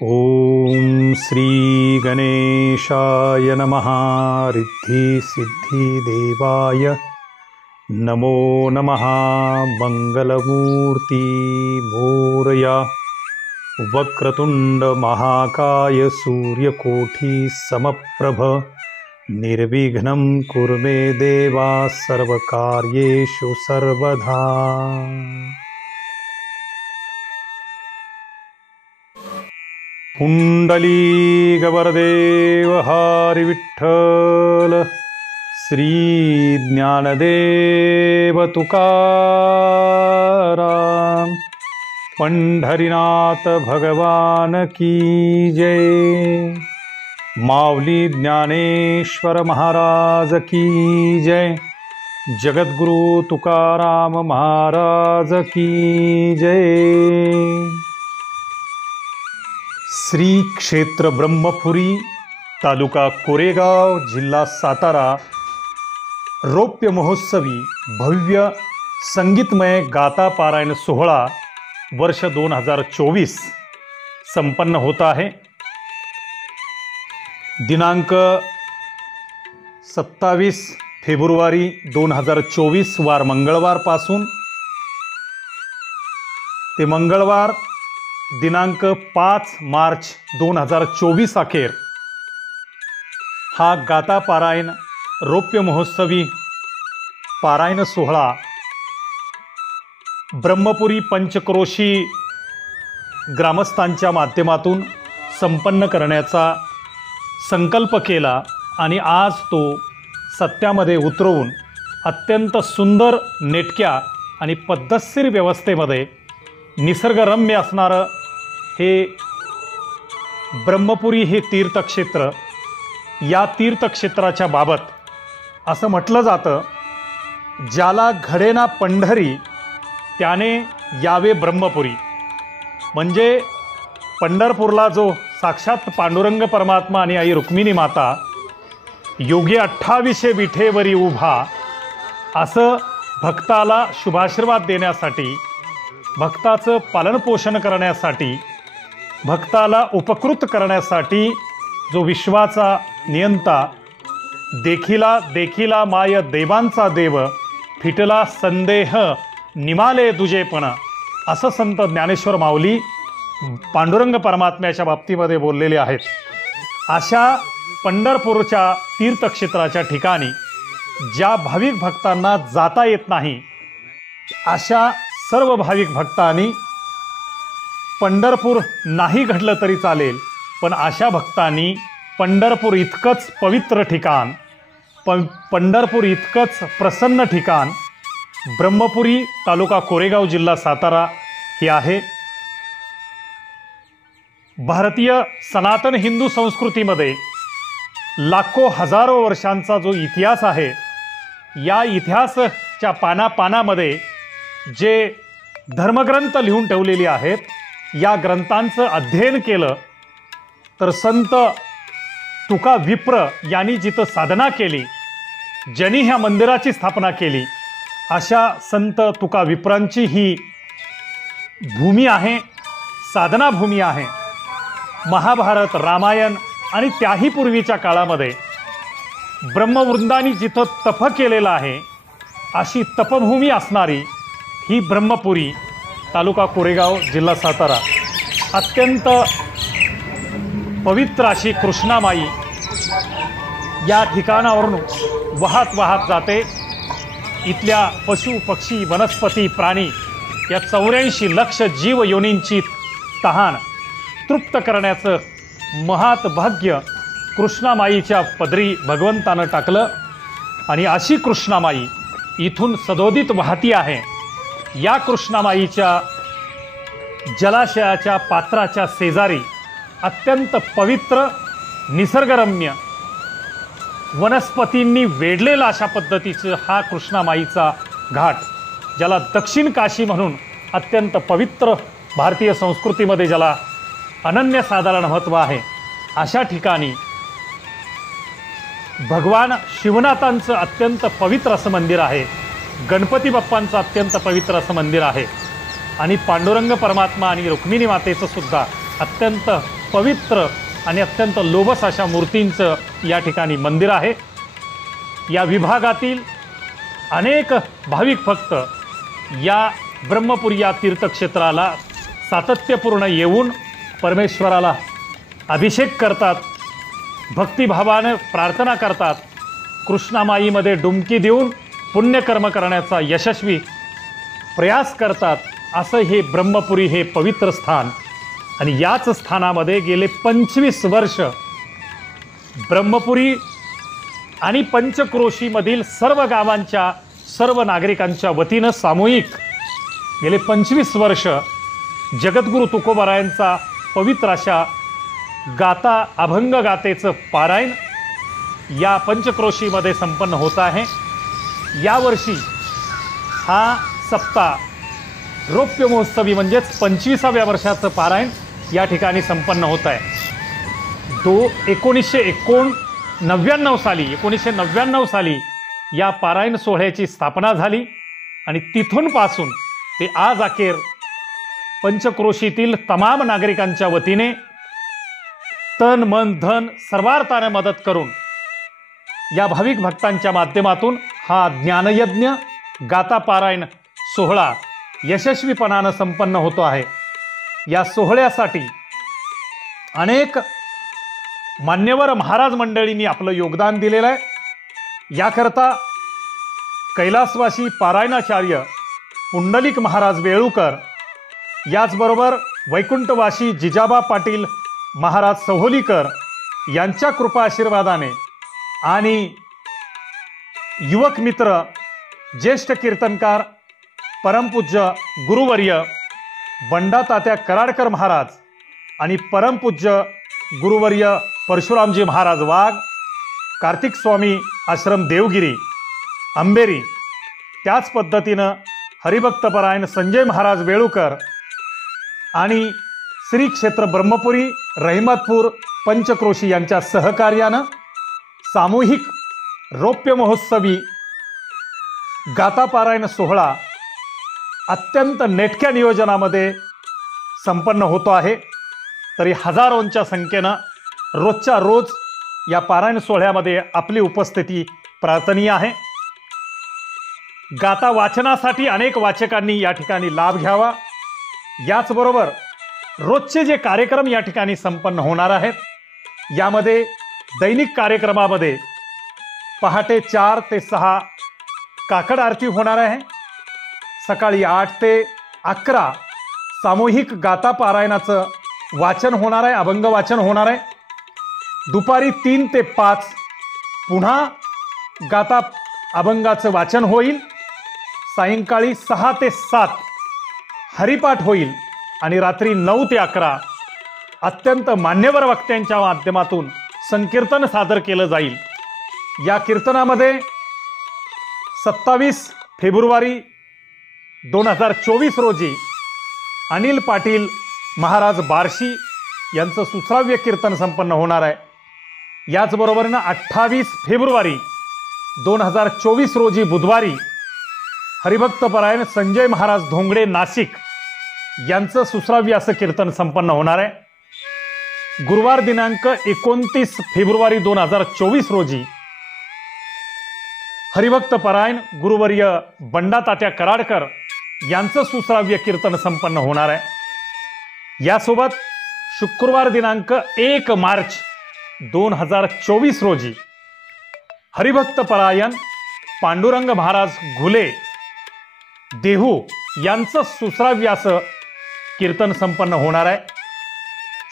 ओम श्री गणेशाय नमः। रिद्धि सिद्धि देवाय नमो नमः। मंगलमूर्ति मोरया। वक्रतुंड महाकाय सूर्यकोटि समप्रभ। निर्विघ्नं कुरु मे देवा सर्वकार्येषु सर्वदा। पुंडलीक वरदेव हरी विठ्ठल। श्री ज्ञानदेव तुकाराम। पंढरीनाथ भगवान की जय। माऊली ज्ञानेश्वर महाराज की जय। जगद्गुरु तुकाराम महाराज की जय। श्री क्षेत्र ब्रह्मपुरी, तालुका कोरेगाव, जिल्हा सातारा रौप्य महोत्सवी भव्य संगीतमय गाथा पारायण सोहळा वर्ष 2024 संपन्न होता आहे। दिनांक 27 फेब्रुवारी 2024 वार मंगळवारपासून ते मंगळवार दिनांक 5 मार्च 2024 अखेर हा गाथा पारायण रौप्य महोत्सवी पारायण सोहळा ब्रह्मपुरी पंचक्रोशी ग्रामस्थांच्या माध्यमातून संपन्न करण्याचा संकल्प केला आणि आज तो सत्यामध्ये उतरवून अत्यंत सुंदर नेटक्या आणि पद्धतशीर व्यवस्थेमध्ये निसर्गरम्य असणारं हे ब्रह्मपुरी हे तीर्थक्षेत्र, या तीर्थक्षेत्राच्या बाबत असं म्हटलं जातं, ज्याला घडेना पंढरी त्याने यावे ब्रह्मपुरी। म्हणजे पंढरपूरला जो साक्षात पांडुरंग परमात्मा आणि आई रुक्मिणी माता योगी 28 विठेवरी उभा असं भक्ताला शुभाशीर्वाद देण्यासाठी, भक्ताचं पालनपोषण करण्यासाठी, भक्ताला उपकृत करण्यासाठी जो विश्वाचा नियंता देखिला देखिला माय देवांचा देव फिटला संदेह निमाले दुजेपण असं संत ज्ञानेश्वर माऊली पांडुरंग परमात्म्याच्या बाबतीमध्ये बोललेले आहेत। अशा पंढरपूरच्या तीर्थक्षेत्राच्या ठिकाणी ज्या भाविक भक्तांना जाता येत नाही, अशा सर्व भाविक भक्तांनी पंढरपूर नाही घडलं तरी चालेल, पण अशा भक्तांनी पंढरपूर इतकंच पवित्र ठिकाण, पंढरपूर इतकंच प्रसन्न ठिकाण ब्रह्मपुरी, तालुका कोरेगाव, जिल्हा सातारा हे आहे। भारतीय सनातन हिंदू संस्कृतीमध्ये लाखो हजारो वर्षांचा जो इतिहास आहे, या इतिहासाच्या पानापानामध्ये जे धर्मग्रंथ लिहून ठेवलेले आहेत, या ग्रंथांचं अध्ययन केलं तर संत तुका विप्र यांनी जिथं साधना केली, ज्यांनी ह्या मंदिराची स्थापना केली, अशा संत तुका विप्रांची ही भूमी आहे, साधना भूमी आहे। महाभारत, रामायण आणि त्याही पूर्वीच्या काळामध्ये ब्रह्मवृंदांनी जिथं तप केलेलं आहे, अशी तपभूमी असणारी ही ब्रह्मपुरी, तालुका कोरेगाव, जिल्हा सातारा अत्यंत पवित्र अशी कृष्णामाई या ठिकाणावरून वाहत वाहत जाते। इथल्या पशु पक्षी वनस्पती प्राणी या 84 लक्ष जीव योनींची तहान तृप्त करण्याचं महात भाग्य कृष्णामाईच्या पदरी भगवंतानं टाकलं आणि अशी कृष्णामाई इथून सदोदित वाहती आहे। या कृष्णामाईच्या जलाशयाच्या पात्राच्या शेजारी अत्यंत पवित्र निसर्गरम्य वनस्पतींनी वेढलेला अशा पद्धतीचं हा कृष्णामाईचा घाट, ज्याला दक्षिण काशी म्हणून अत्यंत पवित्र भारतीय संस्कृतीमध्ये ज्याला अनन्यसाधारण महत्त्व आहे, अशा ठिकाणी भगवान शिवनाथांचं अत्यंत पवित्र असं मंदिर आहे, गणपती बाप्पांचं अत्यंत पवित्र असं मंदिर आहे आणि पांडुरंग परमात्मा आणि रुक्मिणी मातेचं सुद्धा अत्यंत पवित्र आणि अत्यंत लोभस अशा मूर्तींचं या ठिकाणी मंदिर आहे। या विभागातील अनेक भाविक भक्त या ब्रह्मपुरी या तीर्थक्षेत्राला सातत्यपूर्ण येऊन परमेश्वराला अभिषेक करतात, भक्तिभावाने प्रार्थना करतात, कृष्णामाईमध्ये डुमकी देऊन पुण्यकर्म करण्याचा यशस्वी प्रयास करतात। असं हे ब्रह्मपुरी हे पवित्र स्थान आणि याच स्थानामध्ये गेले 25 वर्ष ब्रह्मपुरी आणि पंचक्रोशीमधील सर्व गावांच्या सर्व नागरिकांच्या वतीनं सामूहिक गेले 25 वर्ष जगद्गुरू तुकोबारायांचा पवित्र अशा गाता अभंग गातेचं पारायण या पंचक्रोशीमध्ये संपन्न होत आहे। यावर्षी हा सप्ताह रौप्य महोत्सवी म्हणजेच 25व्या वर्षाचं पारायण या ठिकाणी संपन्न होत आहे। 1999 साली या पारायण सोहळ्याची स्थापना झाली आणि तिथून पासून ते आज अखेर पंचक्रोशीतील तमाम नागरिकांच्या वतीने तन मन धन सर्वार्थाने मदत करून या भाविक भक्तांच्या माध्यमातून हा ज्ञानयज्ञ गाता पारायण सोहळा यशस्वीपणाने संपन्न होतो आहे। या सोहळ्यासाठी अनेक मान्यवर महाराज मंडळींनी आपलं योगदान दिलेलं आहे। याकरता कैलासवासी पारायणाचार्य पुंडलिक महाराज वेळुकर, याचबरोबर वैकुंठवासी जिजाबा पाटील महाराज सहोलीकर यांच्या कृपा आशीर्वादाने आणि युवक मित्र ज्येष्ठ कीर्तनकार परमपूज्य गुरुवर्य बंडा तात्या कराडकर महाराज आणि परमपूज्य गुरुवर्य परशुरामजी महाराज वाघ, कार्तिक स्वामी आश्रम देवगिरी अंबेरी, त्याच पद्धतीनं हरिभक्तपरायण संजय महाराज वेळुकर आणि श्री क्षेत्र ब्रह्मपुरी रहिमतपूर पंचक्रोशी यांच्या सहकार्यानं सामूहिक रौप्य महोत्सवी गाता पारायण सोहळा अत्यंत नेटक्या नियोजनामध्ये संपन्न होतो आहे। तरी हजारोंच्या संख्येनं रोजच्या रोज या पारायण सोहळ्यामध्ये आपली उपस्थिती प्रार्थनीय आहे। गाता वाचनासाठी अनेक वाचकांनी या ठिकाणी लाभ घ्यावा। याचबरोबर रोजचे जे कार्यक्रम या ठिकाणी संपन्न होणार आहेत, यामध्ये दैनिक कार्यक्रमामध्ये पहाटे 4 ते 6 काकड आरती होणार आहे, सकाळी 8 ते 11 सामूहिक गाता पारायणाचं वाचन होणार आहे, अभंग वाचन होणार आहे, दुपारी 3 ते 5 पुन्हा गाता अभंगाचं वाचन होईल, सायंकाळी 6 ते 7 हरिपाठ होईल आणि रात्री 9 ते 11 अत्यंत मान्यवर वक्त्यांच्या माध्यमातून संकीर्तन सादर केलं जाईल। या कीर्तनामध्ये 27 फेब्रुवारी 2024 रोजी अनिल पाटील महाराज बार्शी यांचं सुश्राव्य कीर्तन संपन्न होणार आहे। याचबरोबरीनं 28 फेब्रुवारी 2024 रोजी बुधवारी हरिभक्तपरायण संजय महाराज धोंगडे नाशिक यांचं सुश्राव्य असं कीर्तन संपन्न होणार आहे। गुरुवार दिनांक 29 फेब्रुवारी 2024 रोजी हरिभक्तपरायण गुरुवर्य बंडा तात्या कराडकर यांचं सुश्राव्य कीर्तन संपन्न होणार आहे। यासोबत शुक्रवार दिनांक 1 मार्च 2024 रोजी हरिभक्तपरायण पांडुरंग महाराज घुले देहू यांचं सुश्राव्यास कीर्तन संपन्न होणार आहे।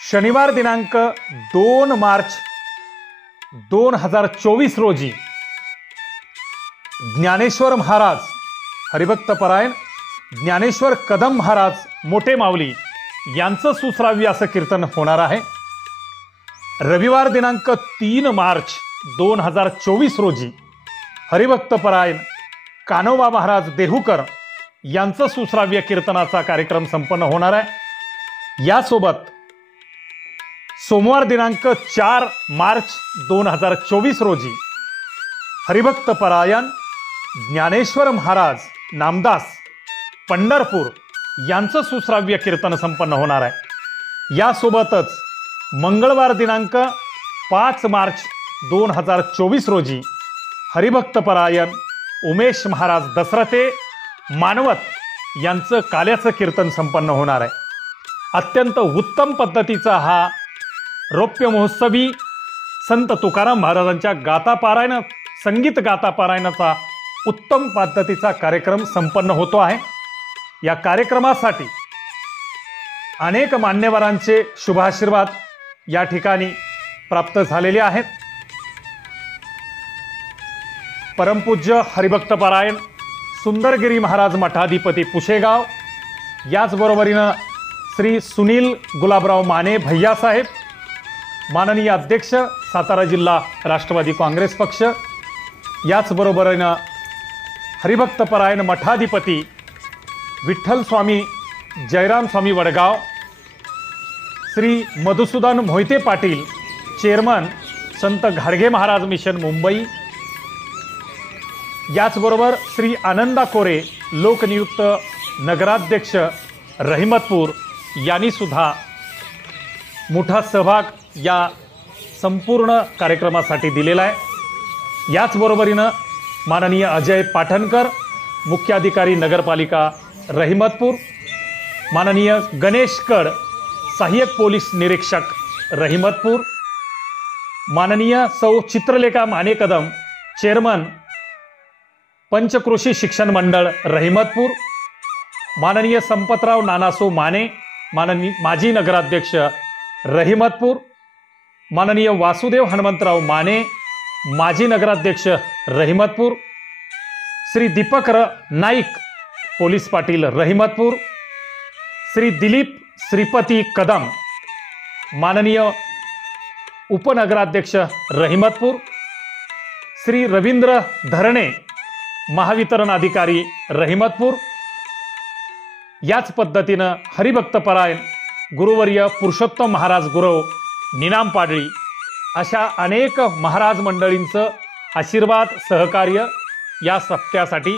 शनिवार दिनांक 2 मार्च 2024 रोजी ज्ञानेश्वर महाराज हरिभक्तपरायण ज्ञानेश्वर कदम महाराज मोठे माऊली यांचं सुश्राव्यास कीर्तन होणार आहे। रविवार दिनांक 3 मार्च 2024 रोजी हरिभक्तपरायण कानोबा महाराज देहूकर यांचं सुश्राव्य कीर्तनाचा कार्यक्रम संपन्न होणार आहे। यासोबत सोमवार दिनांक 4 मार्च 2024 रोजी हरिभक्तपरायण ज्ञानेश्वर महाराज नामदास पंढरपूर यांचं सुश्राव्य कीर्तन संपन्न होणार आहे। यासोबतच मंगळवार दिनांक 5 मार्च 2024 रोजी हरिभक्तपरायण उमेश महाराज दसरथे मानवत यांचं काल्याचं कीर्तन संपन्न होणार आहे। अत्यंत उत्तम पद्धतीचा हा रौप्य महोत्सवी संत तुकाराम महाराजांच्या गातापारायण संगीत गातापारायणाचा उत्तम पद्धतीचा कार्यक्रम संपन्न होतो आहे। या कार्यक्रमासाठी अनेक मान्यवरांचे शुभाशीर्वाद या ठिकाणी प्राप्त झालेले आहेत। परमपूज्य हरिभक्तपरायण सुंदरगिरी महाराज मठाधिपती पुशेगाव, याचबरोबरीनं श्री सुनील गुलाबराव माने भैयासाहेब, माननीय अध्यक्ष सातारा जिल्हा राष्ट्रवादी काँग्रेस पक्ष, याचबरोबरीनं हरिभक्तपरायण मठाधिपती विठ्ठल स्वामी जयराम स्वामी वडगाव, श्री मधुसूदन मोहिते पाटील चेअरमन संत घाडगे महाराज मिशन मुंबई, याचबरोबर श्री आनंदा कोरे लोकनियुक्त नगराध्यक्ष रहिमतपूर यांनी सुद्धा मोठा सहभाग या संपूर्ण कार्यक्रमासाठी दिलेला आहे। याचबरोबरीनं माननीय अजय पाठणकर मुख्याधिकारी नगरपालिका रहिमतपूर, माननीय गणेश कड सहाय्यक पोलीस निरीक्षक रहिमतपूर, माननीय सौ चित्रलेखा माने कदम चेअरमन पंचक्रोशी शिक्षण मंडळ रहिमतपूर, माननीय संपतराव नानासो माने माजी नगराध्यक्ष रहिमतपूर, माननीय वासुदेव हनुमंतराव माने माजी नगराध्यक्ष रहिमतपूर, श्री दीपक नाईक पोलीस पाटील रहिमतपूर, श्री दिलीप श्रीपती कदम माननीय उपनगराध्यक्ष रहिमतपूर, श्री रवींद्र धरणे महावितरण अधिकारी रहिमतपूर, याच पद्धतीनं हरिभक्तपरायण गुरुवर्य पुरुषोत्तम महाराज गुरव निनाम पाडळी अशा अनेक महाराज मंडळींचं आशीर्वाद सहकार्य या सप्त्यासाठी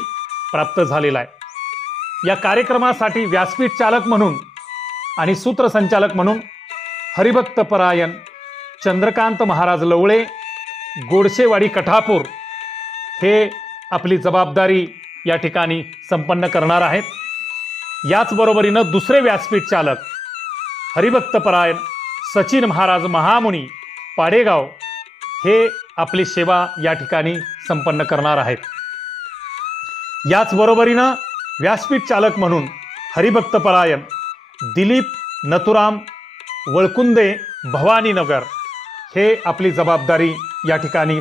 प्राप्त झालेला आहे। या कार्यक्रमासाठी व्यासपीठ चालक म्हणून आणि सूत्रसंचालक म्हणून हरिभक्तपरायण चंद्रकांत महाराज लवळे गोडशेवाडी कठापूर हे आपली जबाबदारी या ठिकाणी संपन्न करणार आहेत। याचबरोबरीनं दुसरे व्यासपीठ चालक हरिभक्तपरायण सचिन महाराज महामुनी पाडेगाव हे आपली सेवा या ठिकाणी संपन्न करणार आहेत। याचबरोबरीनं व्यासपीठ चालक म्हणून हरिभक्तपरायण दिलीप नथुराम वळकुंदे भवानीनगर हे आपली जबाबदारी या ठिकाणी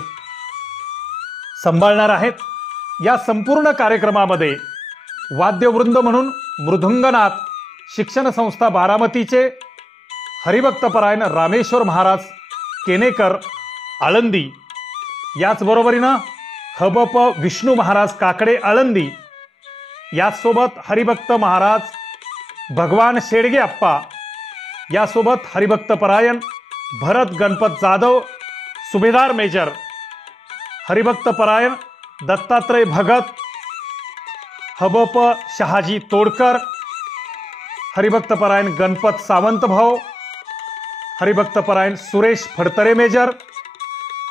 सांभाळणार आहेत। या संपूर्ण कार्यक्रमामध्ये वाद्यवृंद म्हणून मृदुंगनाथ शिक्षण संस्था बारामतीचे हरिभक्तपरायण रामेश्वर महाराज केनेकर आळंदी, याचबरोबरीनं हबप विष्णू महाराज काकडे आळंदी, याचसोबत हरिभक्त महाराज भगवान शेडगे अप्पा, यासोबत हरिभक्तपरायण भरत गणपत जाधव सुभेदार मेजर, हरिभक्तपरायण दत्तात्रय भगत हबप शहाजी तोडकर, हरिभक्तपरायण गणपत सावंत भाऊ, हरिभक्तपरायण सुरेश फडतरे मेजर,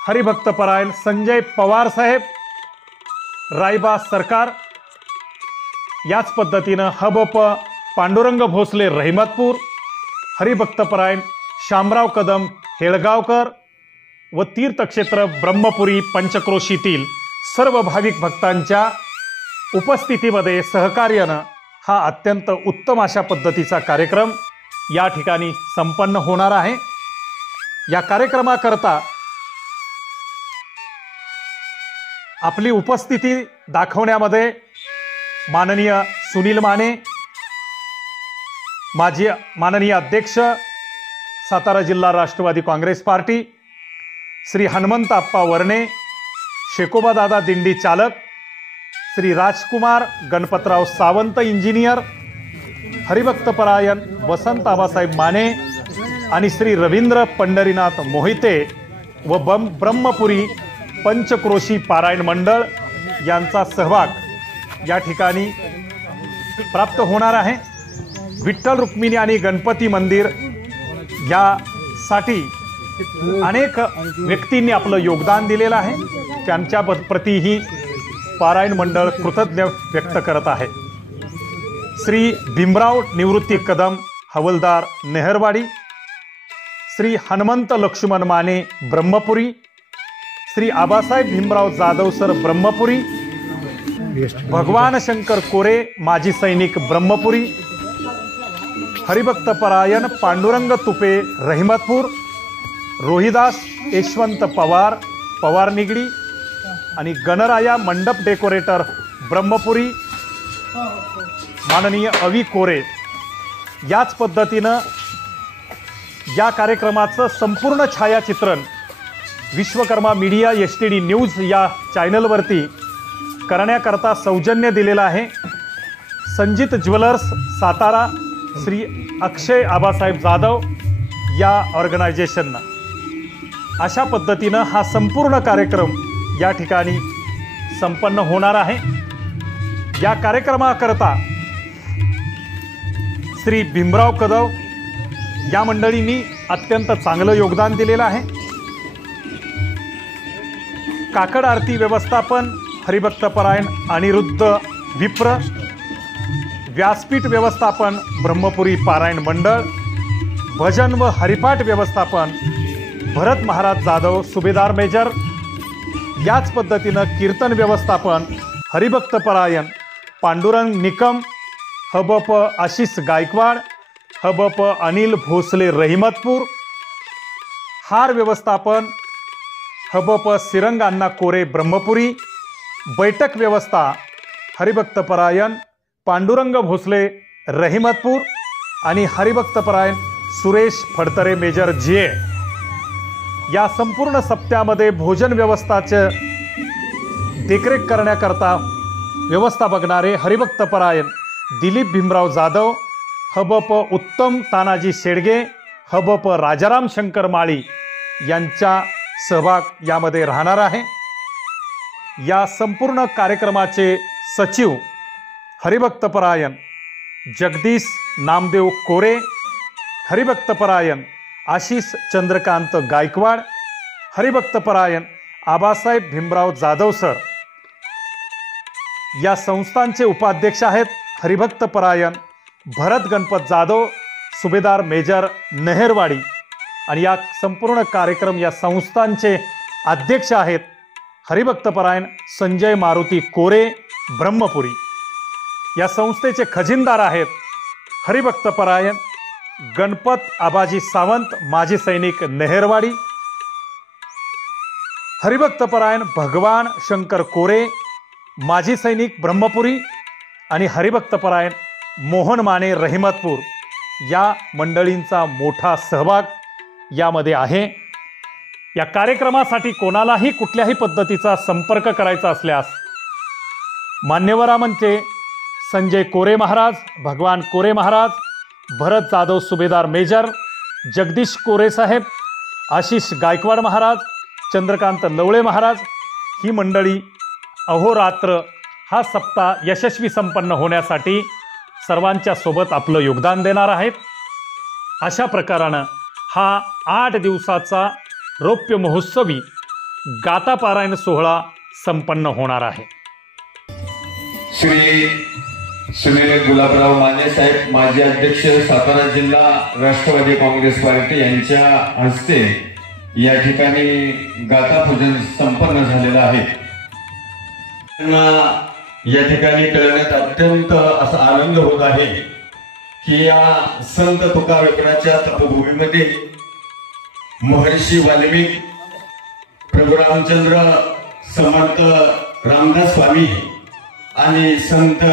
हरिभक्तपरायण संजय पवार साहेब रायबा सरकार, याच पद्धतीनं हबप पांडुरंग भोसले रहिमतपूर, हरिभक्तपरायण शामराव कदम हेळगावकर व तीर्थक्षेत्र ब्रह्मपुरी पंचक्रोशीतील सर्व भाविक भक्तांच्या उपस्थितीमध्ये सहकार्यानं हा अत्यंत उत्तम अशा पद्धतीचा कार्यक्रम या ठिकाणी संपन्न होणार आहे। या कार्यक्रमाकरता आपली उपस्थिती दाखवण्यामध्ये माननीय सुनील माने माननीय अध्यक्ष सातारा जिल्हा राष्ट्रवादी काँग्रेस पार्टी, श्री हनुमंत आप्पा वर्णे शेकोबा दादा दिंडी चालक, श्री राजकुमार गणपतराव सावंत इंजिनियर, हरिभक्तपरायण वसंत आबासाहेब माने आणि श्री रवींद्र पंढरीनाथ मोहिते व ब्रह्मपुरी पंचक्रोशी पारायण मंडळ यांचा सहभाग या ठिकाणी प्राप्त होणार आहे। विठ्ठल रुक्मिणी आणि गणपती मंदिर या साठी अनेक व्यक्तींनी आपलं योगदान दिलेलं आहे. त्यांच्या प्रतीही पारायण मंडळ कृतज्ञ व्यक्त करत आहे. श्री भीमराव निवृत्ती कदम हवलदार नेहरवाडी, श्री हनुमंत लक्ष्मण माने ब्रह्मपुरी, श्री आबासाहेब भीमराव जाधव सर ब्रह्मपुरी, भगवान शंकर कोरे माजी सैनिक ब्रह्मपुरी, हरिभक्त परायण पांडुरंग तुपे रहिमतपूर, रोहिदास यशवंत पवार पवार निगडी आणि गणराया मंडप डेकोरेटर ब्रह्मपुरी माननीय अवी कोरे. याच पद्धतीनं या कार्यक्रमाचं संपूर्ण छायाचित्रण विश्वकर्मा मीडिया STD न्यूज या चॅनलवरती करण्याकरता सौजन्य दिलेलं आहे. संजित ज्वेलर्स सातारा, श्री अक्षय आबासाहेब जाधव या ऑर्गनायझेशननं. अशा पद्धतीनं हा संपूर्ण कार्यक्रम या ठिकाणी संपन्न होणार आहे. या कार्यक्रमाकरता श्री भीमराव कदम या मंडळींनी अत्यंत चांगलं योगदान दिलेलं आहे. काकड आरती व्यवस्थापन हरिभक्तपरायण अनिरुद्ध विप्र, व्यासपीठ व्यवस्थापन ब्रह्मपुरी पारायण मंडळ, भजन व हरिपाठ व्यवस्थापन भरत महाराज जाधव सुभेदार मेजर. याच पद्धतीनं कीर्तन व्यवस्थापन हरिभक्तपरायण पांडुरंग निकम, हबप आशिष गायकवाड, हबप अनिल भोसले रहिमतपूर, हार व्यवस्थापन हबप सिरंग अण्णा कोरे ब्रह्मपुरी, बैठक व्यवस्था हरिभक्तपरायण पांडुरंग भोसले रहिमतपूर आणि हरिभक्तपरायण सुरेश फडतरे मेजर जे. या संपूर्ण सप्त्यामध्ये भोजन व्यवस्थाचे देखरेख करण्याकरता व्यवस्था बघणारे हरिभक्तपरायण दिलीप भीमराव जाधव, हबप उत्तम तानाजी शेडगे, हबप राजाराम शंकर माळी यांचा सहभाग यामध्ये राहणार आहे. या संपूर्ण कार्यक्रमाचे सचिव हरिभक्तपरायण जगदीश नामदेव कोरे, हरिभक्तपरायण आशिष चंद्रकांत गायकवाड, हरिभक्तपरायण आबासाहेब भीमराव जाधव सर. या संस्थांचे उपाध्यक्ष आहेत हरिभक्तपरायण भरत गणपत जाधव सुभेदार मेजर नेहरवाडी आणि या संपूर्ण कार्यक्रम या संस्थांचे अध्यक्ष आहेत हरिभक्तपरायण संजय मारुती कोरे ब्रह्मपुरी. या संस्थेचे खजिनदार आहेत हरिभक्तपरायण गणपत आबाजी सावंत माजी सैनिक नेहरवाडी, हरिभक्तपरायण भगवान शंकर कोरे माजी सैनिक ब्रह्मपुरी आणि हरिभक्तपरायण मोहन माने रहिमतपूर. या मंडळींचा मोठा सहभाग यामध्ये आहे. या कार्यक्रमासाठी कोणालाही कुठल्याही पद्धतीचा संपर्क करायचा असल्यास मान्यवरांचे संजय कोरे महाराज, भगवान कोरे महाराज, भरत जाधव सुभेदार मेजर, जगदीश कोरे साहेब, आशिष गायकवाड महाराज, चंद्रकांत लवळे महाराज ही मंडळी अहोरात्र हा सप्ताह यशस्वी संपन्न होण्यासाठी सर्वांच्या सोबत आपलं योगदान देणार आहेत. अशा प्रकारानं हा 8 दिवसाचा रौप्य महोत्सवी गाथा पारायण सोहळा संपन्न होणार आहे. श्री सुनील गुलाबराव माने साहेब माजी अध्यक्ष सातारा जिल्हा राष्ट्रवादी काँग्रेस पार्टी यांच्या हस्ते या ठिकाणी गाथा पूजन संपन्न झालेलं आहे. या ठिकाणी कळण्यात अत्यंत असा आनंद होत आहे की या संत तुकारामाच्या तपभूमीमध्ये महर्षी वाल्मिक, प्रभू रामचंद्र, समर्थ रामदास स्वामी आणि संत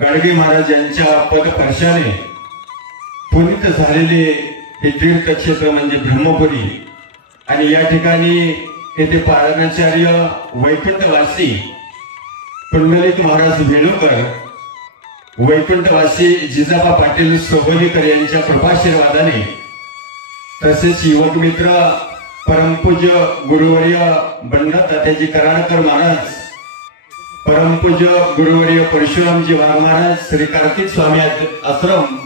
गाडगे महाराज यांच्या पदस्पर्शाने पुनीत झालेले हे तीर्थक्षेत्र म्हणजे ब्रह्मपुरी. आणि या ठिकाणी येथे पारायणाचार्य वैकुंठवासी पुंडलिक महाराज वेणुकर, वैकुंठवासी जिजाबा पाटील सोबोलीकर यांच्या कृपाशीर्वादाने, तसेच युवक मित्र परमपूज्य गुरुवर्य बंडा तात्याजी कराडकर महाराज, परमपूज्य गुरुवर्य परशुरामजी वाघ महाराज, श्री कार्तिक स्वामी आश्रम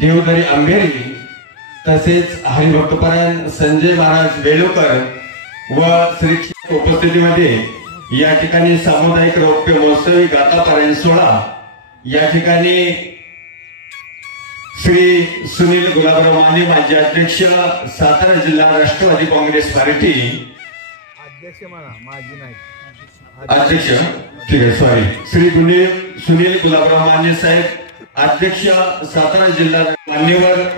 देवदरी आंबेरी तसेच हरिभक्तपरायण संजय महाराज वेळुकर व श्री उपस्थितीमध्ये या ठिकाणी सामुदायिक रौप्य महोत्सवी गाथा पारायण सोहळा या ठिकाणी श्री सुनील गुलाबराव माने माजी अध्यक्ष सातारा जिल्हा राष्ट्रवादी काँग्रेस पार्टी अध्यक्ष ठीक आहे सॉरी श्री सुनील गुलाबराव माने साहेब अध्यक्ष सातारा जिल्हा मान्यवर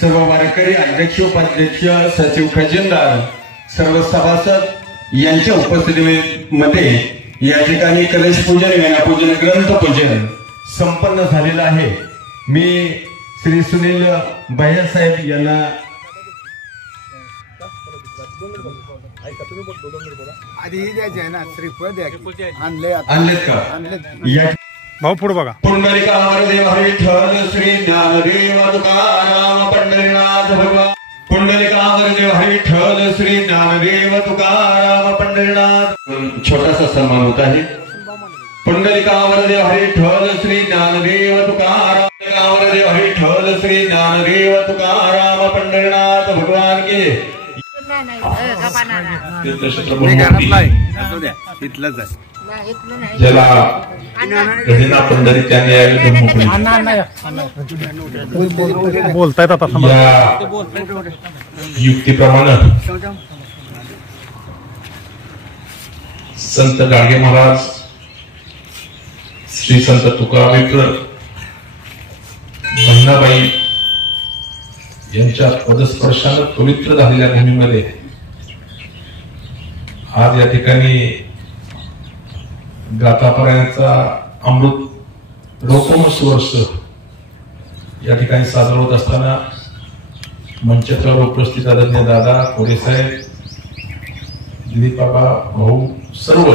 सर्व वारकरी अध्यक्ष उपाध्यक्ष सचिव खजिनदार सर्व सभासद यांच्या उपस्थितीमध्ये या ठिकाणी कलश पूजन वेणापूजन ग्रंथपूजन संपन्न झालेलं आहे। मी श्री सुनील भैया साहेब यांना आणलेत का भाऊ पुढे बघा। पुंडलिकावर देव विठ्ठल श्री ज्ञानदेव तुकाराम पंढरीनाथ भगवान पुंडलिकावर देव विठ्ठल श्री ज्ञानदेव तुकाराम पंढरीनाथ छोटासा सन्मान होता है। पुंडलिकावर देव विठ्ठल श्री ज्ञानदेव तुकाराम पुंडलिकावर देव विठ्ठल श्री ज्ञानदेव तुकाराम पंढरीनाथ भगवान के ज्याला घडीना पंढरीच्या बोलतायत आता या युक्तीप्रमाणे संत गाडगे महाराज श्री संत तुकाराम बहिणाबाई यांच्या पदस्पर्शानं पवित्र झालेल्या भूमीमध्ये आज या ठिकाणी गाथापारायणाचा अमृत रोपमहोत्सव या ठिकाणी साजरा होत असताना मंचावर उपस्थित आदरणीय दादा कोरे साहेब दिलीप बाबा भाऊ सर्व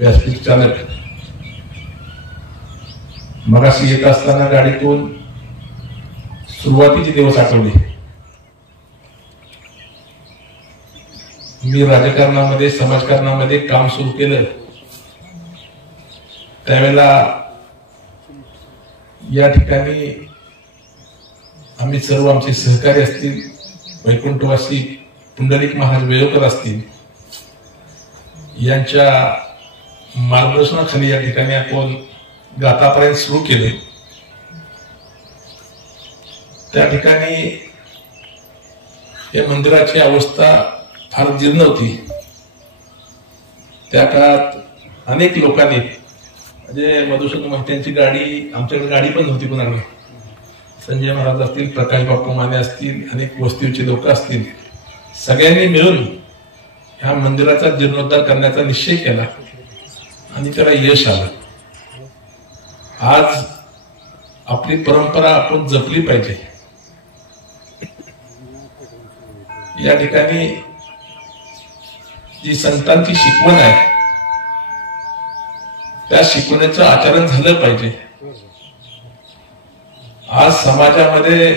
व्यासपीठ चालक मगाशी येत असताना गाडीतून सुरुवातीचे दिवस आठवले। मी राजकारणामध्ये समाजकारणामध्ये काम सुरू केलं त्यावेळेला या ठिकाणी आम्ही सर्व आमचे सहकारी असतील वैकुंठवासी पुंडलिक महाराज वेळुकर असतील यांच्या मार्गदर्शनाखाली या ठिकाणी आपण गाथापर्यंत सुरू केले। त्या ठिकाणी या मंदिराची अवस्था फार जीर्ण होती। त्या काळात अनेक लोकांनी म्हणजे मधुसूदन मोहित्यांची गाडी आमच्याकडे गाडी पण नव्हती कोणाकडे संजय महाराज असतील प्रकाश बापू माने असतील अनेक वस्तीचे लोक असतील सगळ्यांनी मिळून ह्या मंदिराचा जीर्णोद्धार करण्याचा निश्चय केला आणि त्याला यश आलं। आज आपली परंपरा आपण जपली पाहिजे। या ठिकाणी जी संतांची शिकवण आहे त्या शिकवण्याचं आचरण झालं पाहिजे। आज समाजामध्ये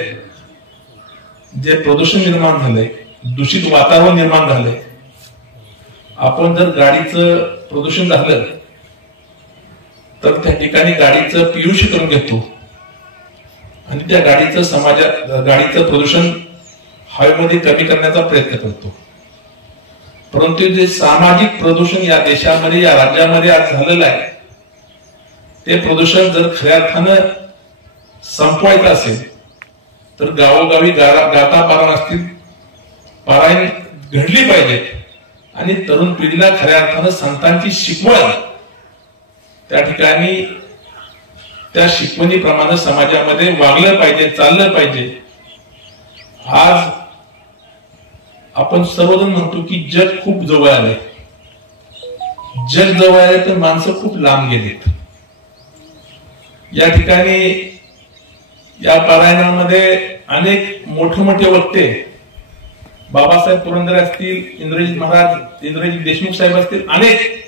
जे प्रदूषण निर्माण झालंय दूषित वातावरण निर्माण झालंय आपण जर गाडीचं प्रदूषण झालं तर त्या ठिकाणी गाडीचं पीयूष करून घेतो आणि त्या गाडीचं प्रदूषण हवेमध्ये कमी करण्याचा प्रयत्न करतो। परंतु जे सामाजिक प्रदूषण या देशामध्ये या राज्यामध्ये आज झालेलं आहे ते प्रदूषण जर खऱ्या अर्थानं संपवायचं असेल तर गावोगावी गाथा पारायण घडली पाहिजे आणि तरुण पिढीला खऱ्या अर्थानं संतांची शिकवण त्या ठिकाणी त्या शिकवणीप्रमाणे समाजामध्ये वागलं पाहिजे चाललं पाहिजे। आज आपण सर्वजण म्हणतो की जग खूप जवळ आले जग जवळ आले तर माणसं खूप लांब गेलीत। या ठिकाणी या पारायणामध्ये अनेक मोठे मोठे वक्ते बाबासाहेब पुरंदरे असतील इंद्रजित देशमुख साहेब असतील अनेक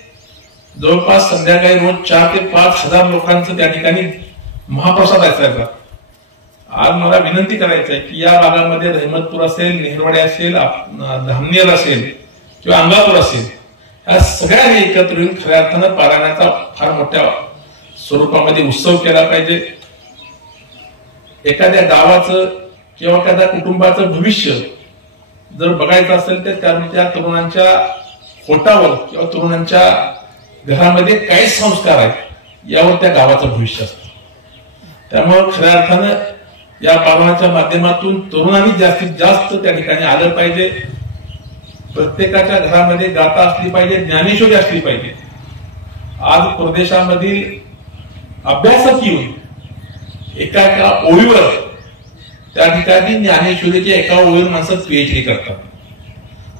जवळपास संध्याकाळी रोज 4,000 ते 5,000 लोकांचं त्या ठिकाणी महाप्रसाद असायचा। आज मला विनंती करायचं आहे की या भागामध्ये रहमतपूर असेल नेहरवाडी असेल धामनेर असेल किंवा अंगापूर असेल या सगळ्यांनी एकत्र येऊन खऱ्या अर्थानं पारायणाचा फार मोठ्या स्वरूपामध्ये उत्सव केला पाहिजे। एखाद्या गावाचं किंवा एखाद्या कुटुंबाचं भविष्य जर बघायचं असेल तर त्या तरुणांच्या पोटावर किंवा तरुणांच्या घरामध्ये काय संस्कार आहेत यावर त्या गावाचं भविष्य असतं. त्यामुळे खऱ्या अर्थानं या पालनाच्या माध्यमातून तरुणांनी जास्तीत जास्त त्या ठिकाणी आलं पाहिजे. प्रत्येकाच्या घरामध्ये गाथा असली पाहिजे, ज्ञानेश्वरी असली पाहिजे. आज परदेशामधील अभ्यासक येऊन एका एका ओळीवर त्या ठिकाणी ज्ञानेश्वरीच्या एका ओळीवर माणसं पीएचडी करतात.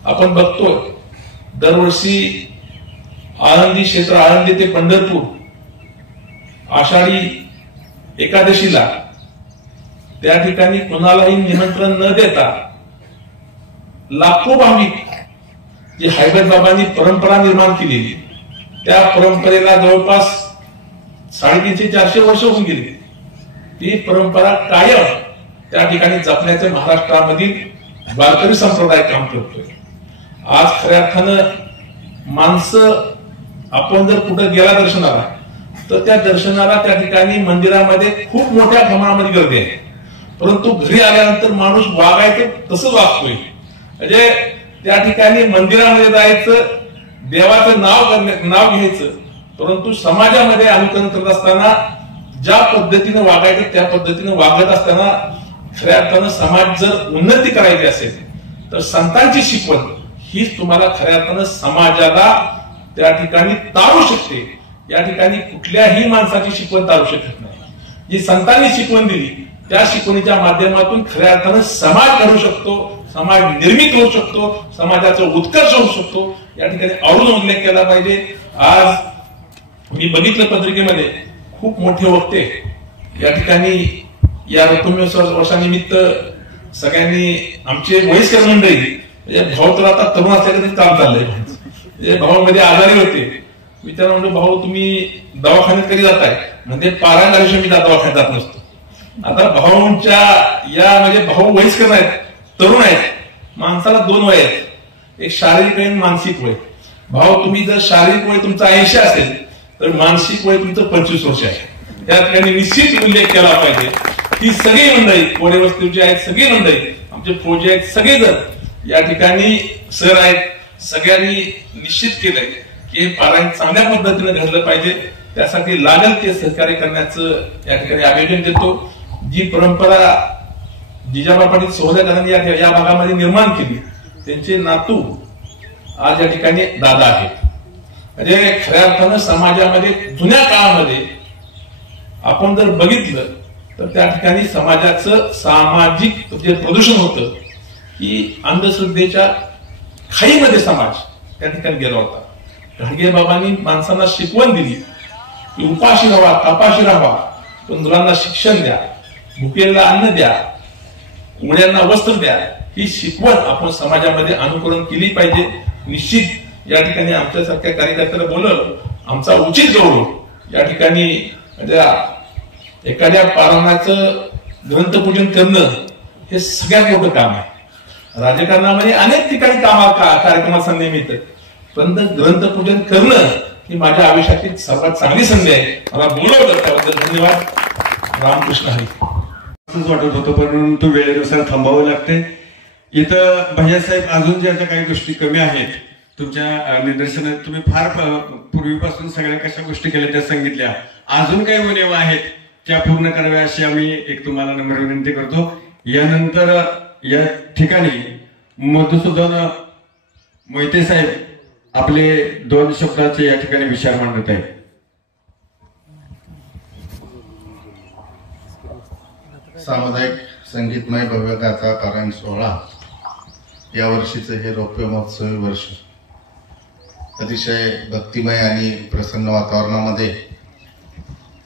आपण बघतो दरवर्षी आळंदी क्षेत्र, आळंदी ते पंढरपूर आषाढी एकादशीला त्या ठिकाणी कोणालाही निमंत्रण न देता लाखो भाविक जी हैबत बाबांनी परंपरा निर्माण केलेली, त्या परंपरेला जवळपास 350-400 वर्ष होऊन गेली. ती परंपरा कायम त्या ठिकाणी जपण्याचे महाराष्ट्रामधील वारकरी संप्रदाय काम करतोय. आज खऱ्या अर्थानं माणसं आपण जर कुठं गेला दर्शनाला तर त्या दर्शनाला त्या ठिकाणी मंदिरामध्ये खूप मोठ्या प्रमाणामध्ये गर्दी आहे. परंतु घरी आल्यानंतर माणूस वागायचं तसंच वागतोय. म्हणजे त्या ठिकाणी मंदिरामध्ये जायचं, देवाचं नाव घ्यायचं, परंतु समाजामध्ये अनुकरण करत असताना ज्या पद्धतीने वागायचं त्या पद्धतीने वागत असताना खऱ्या अर्थानं समाज जर उन्नती करायची असेल तर संतांची शिकवण हीच तुम्हाला खऱ्या अर्थानं समाजाला त्या ठिकाणी तारू शकते. या ठिकाणी कुठल्याही माणसाची शिकवण तारू शकत नाही. जी संतांनी शिकवण दिली त्या शिकवणीच्या माध्यमातून खऱ्या अर्थानं समाज घडू शकतो, समाज निर्मित होऊ शकतो, समाजाचा उत्कर्ष होऊ शकतो. या ठिकाणी आवडून उल्लेख केला पाहिजे. आज मी बघितलं पत्रिकेमध्ये खूप मोठे वक्ते या ठिकाणी या वर्षानिमित्त सगळ्यांनी आमचे वयस्कर मंडळी भाऊ तर आता तरुण असल्याकडे काम चाललंय. भावामध्ये आजारी होते. विचार म्हणतो भाऊ तुम्ही दवाखान्यात कधी जाताय? म्हणजे पारायण आयुष्य मी दवाखान्यात जात नसतो. आता भाऊंच्या या म्हणजे भाऊ वयस्कर आहेत, तरुण आहेत. माणसाला 2 वय आहेत, एक शारीरिक आणि मानसिक वय. भाऊ तुम्ही जर शारीरिक वय तुमचं 80 असेल तर मानसिक वय तुमचं 25 वर्ष आहे. त्या ठिकाणी निश्चित उल्लेख केला पाहिजे. ही सगळी मंडळी कोडे वस्तीची आहेत, सगळी मंडळी आमचे फौजी आहेत, सगळेजण या ठिकाणी सर आहेत. सगळ्यांनी निश्चित केलंय की पारायण चांगल्या पद्धतीने घडलं पाहिजे. त्यासाठी लागेल ते सहकार्य करण्याचं या ठिकाणी आवेदन देतो. जी परंपरा जिजाबा पाटील सोहळ्याकरांनी या भागामध्ये निर्माण केली त्यांचे नातू आज या ठिकाणी दादा आहेत. म्हणजे खऱ्या अर्थानं समाजामध्ये जुन्या काळामध्ये आपण जर बघितलं तर त्या ठिकाणी समाजाचं सामाजिक जे प्रदूषण होतं की अंधश्रद्धेच्या खाईमध्ये समाज त्या ठिकाणी गेला होता. घाडगे बाबांनी माणसांना शिकवण दिली की उपाशी राहा, तापाशी राहा, पण मुलांना शिक्षण द्या, भुकेला अन्न द्या, मुलांना वस्त्र द्या. ही शिकवण आपण समाजामध्ये अनुकरण केली पाहिजे. निश्चित या ठिकाणी आमच्यासारख्या कार्यकर्त्याला बोलवलं, आमचा उचित गौरव या ठिकाणी एखाद्या पारायणाचं ग्रंथपूजन करणं हे सगळ्यात मोठं काम आहे. राजकारणामध्ये अनेक ठिकाणी कार्यक्रमात संधी मिळतात, पण ग्रंथपूजन करणं ही माझ्या आयुष्यातील सर्वात चांगली संधी आहे. मला बोलवलं त्याबद्दल धन्यवाद. रामकृष्ण हरी. वाटत होतं परंतु वेळेनुसार थांबावं लागते. इथं भैयासाहेब अजून ज्या काही गोष्टी कमी आहेत तुमच्या निदर्शनात, तुम्ही फार पूर्वीपासून सगळ्या कशा गोष्टी केल्या त्या सांगितल्या. अजून काही उणेवा आहेत त्या पूर्ण कराव्या अशी आम्ही एक तुम्हाला नम्र विनंती करतो. यानंतर या ठिकाणी मधुसूदन मोहिते साहेब आपले 2 शब्दाचे या ठिकाणी विचार मांडत आहेत. सामुदायिक संगीतमय भव्य गाथा पारायण सोहळा या वर्षीचे हे रौप्य महोत्सवी वर्ष अतिशय भक्तिमय आणि प्रसन्न वातावरणामध्ये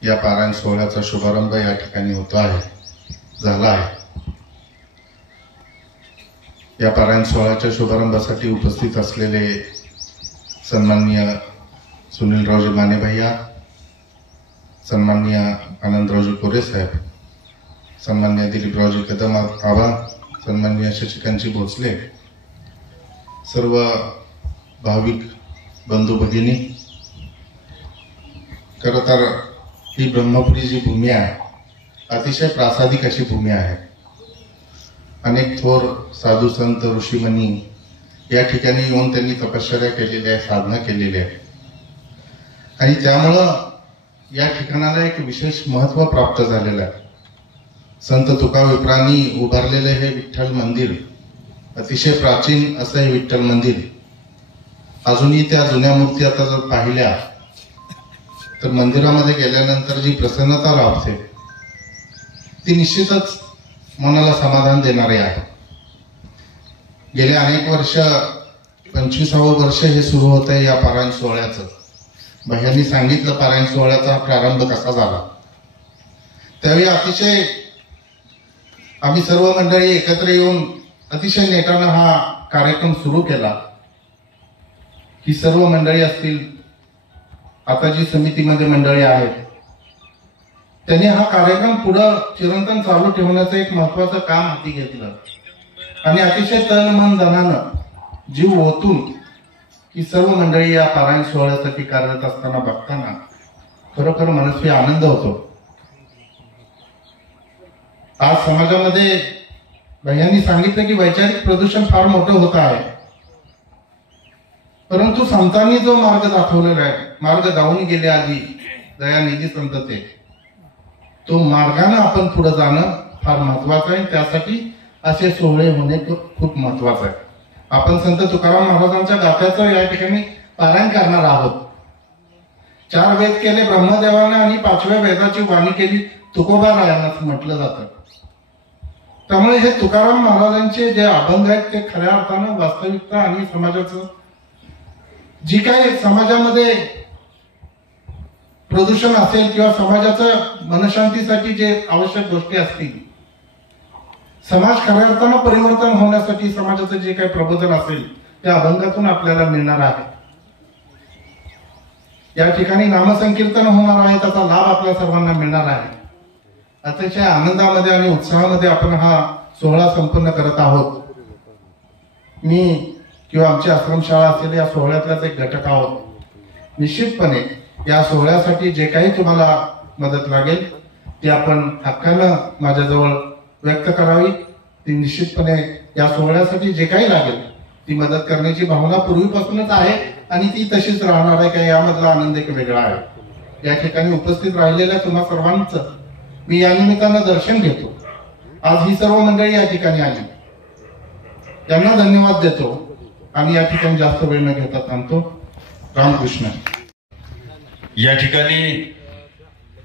या पारायण सोहळ्याचा शुभारंभ या ठिकाणी होतो आहे, झाला आहे. या पारायण सोहळ्याच्या शुभारंभासाठी उपस्थित असलेले सन्माननीय सुनीलरावजी माने भैया, सन्माननीय आनंदरावजी कोरे साहेब, सन्माननीय दिलीपरावजी कदम आबा, सन्माननीय शशिकांतजी भोसले, सर्व भाविक बंधू भगिनी, खरं तर ही ब्रह्मपुरी जी भूमी आहे अतिशय प्रासादिक अशी भूमी आहे. अनेक थोर साधू संत ऋषीमुनी या ठिकाणी येऊन त्यांनी तपश्चर्या केलेली आहे, साधना केलेली आहे. आणि त्यामुळं या ठिकाणाला एक विशेष महत्व प्राप्त झालेलं आहे. संत तुका विप्रांनी उभारलेले हे विठ्ठल मंदिर, अतिशय प्राचीन असं हे विठ्ठल मंदिर, अजूनही त्या जुन्या मूर्ती आता जर पाहिल्या तर मंदिरामध्ये गेल्यानंतर जी प्रसन्नता लाभते ती निश्चितच मनाला समाधान देणारी आहे. गेले अनेक वर्ष, 25वं वर्ष हे सुरू होत आहे या पारायण सोहळ्याचं. भैयांनी सांगितलं पारायण सोहळ्याचा प्रारंभ कसा झाला. त्यावेळी अतिशय आम्ही सर्व मंडळी एकत्र येऊन अतिशय नेटानं हा कार्यक्रम सुरू केला. ही सर्व मंडळी असतील, आता जी समितीमध्ये मंडळी आहेत, त्यांनी हा कार्यक्रम पुढं चिरंतन चालू ठेवण्याचं एक महत्वाचं काम हाती घेतलं आणि अतिशय तन मन धनानं जीव ओतून ही सर्व मंडळी या पारायण सोहळ्यासाठी कार्यरत असताना बघताना खरोखर मनस्वी आनंद होतो. आज समाजामध्ये भैयांनी सांगितलं की वैचारिक प्रदूषण फार मोठं होत आहे, परंतु संतांनी जो मार्ग दाखवलेला आहे, मार्ग दावून गेले आधी दयानिधी संत, तो मार्गाने आपण पुढे जाणं फार महत्वाचं आहे. त्यासाठी असे सोहळे होणे खूप महत्वाचं आहे. आपण संत तुकाराम महाराजांच्या गाथ्याचं या ठिकाणी पारायण करणार आहोत. 4 वेद केले ब्रह्मदेवाने आणि 5व्या वेदाची वाणी केली तुकोबा रायांना म्हटलं जातं. त्यामुळे हे तुकाराम महाराजांचे जे अभंग आहेत ते खऱ्या अर्थानं वास्तविकता आणि समाजाचं जी काही समाजामध्ये प्रदूषण असेल किंवा समाजाच्या मनशांतीसाठी जे आवश्यक गोष्टी असतील, समाज खऱ्या अर्थानं परिवर्तन होण्यासाठी समाजाचं जे काही प्रबोधन असेल त्या अभंगातून आपल्याला मिळणार आहे. या ठिकाणी नामसंकीर्तन होणार आहे, त्याचा लाभ आपल्या सर्वांना मिळणार आहे. अतिशय आनंदामध्ये आणि उत्साहामध्ये आपण हा सोहळा संपन्न करत आहोत. मी किंवा आमची आश्रमशाळा असेल या सोहळ्यातलाच एक घटक आहोत. निश्चितपणे या सोहळ्यासाठी जे काही तुम्हाला मदत लागेल ती आपण हक्कानं माझ्याजवळ व्यक्त करावी. ती निश्चितपणे या सोहळ्यासाठी जे काही लागेल ती मदत करण्याची भावना पूर्वीपासूनच आहे आणि ती तशीच राहणार आहे. काय यामधला आनंद एक वेगळा आहे. या ठिकाणी उपस्थित राहिलेल्या तुम्हा सर्वांचं मी या निमित्तानं दर्शन घेतो. आज ही सर्व मंडळी या ठिकाणी आली, त्यांना धन्यवाद देतो आणि या ठिकाणी जास्त वेळ न घेता थांबतो. रामकृष्ण. या ठिकाणी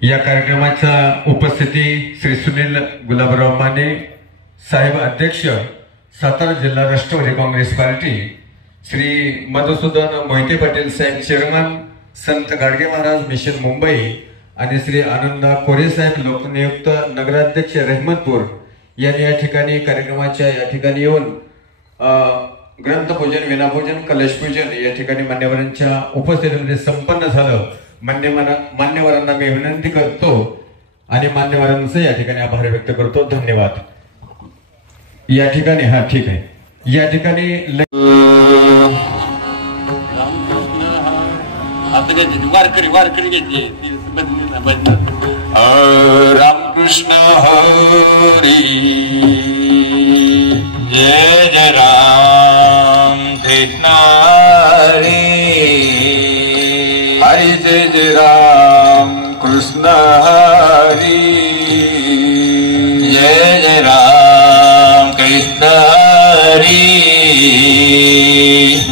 या कार्यक्रमाचा उपस्थिती श्री सुनील गुलाबराव माने साहेब, अध्यक्ष सातारा जिल्हा राष्ट्रवादी काँग्रेस पार्टी, श्री मधुसूदन मोहिते पाटील साहेब, चेअरमन संत गाडगे महाराज मिशन मुंबई, आणि श्री आनंदा कोरे साहेब, लोकनियुक्त नगराध्यक्ष रहमतपूर यांनी या ठिकाणी कार्यक्रमाच्या या ठिकाणी येऊन ग्रंथपूजन, विनापूजन, कलशपूजन या ठिकाणी मान्यवरांच्या उपस्थितीमध्ये संपन्न झालं. मान्यवरांना मी विनंती करतो आणि मान्यवरांचं या ठिकाणी आभार व्यक्त करतो. धन्यवाद. या ठिकाणी हा ठीक आहे. या ठिकाणी वारकरी घेतली रामकृष्ण हरी, जय जय राम कृष्ण हरी, हरी जय जय राम कृष्ण हरी, जय जय राम कृष्ण हरी,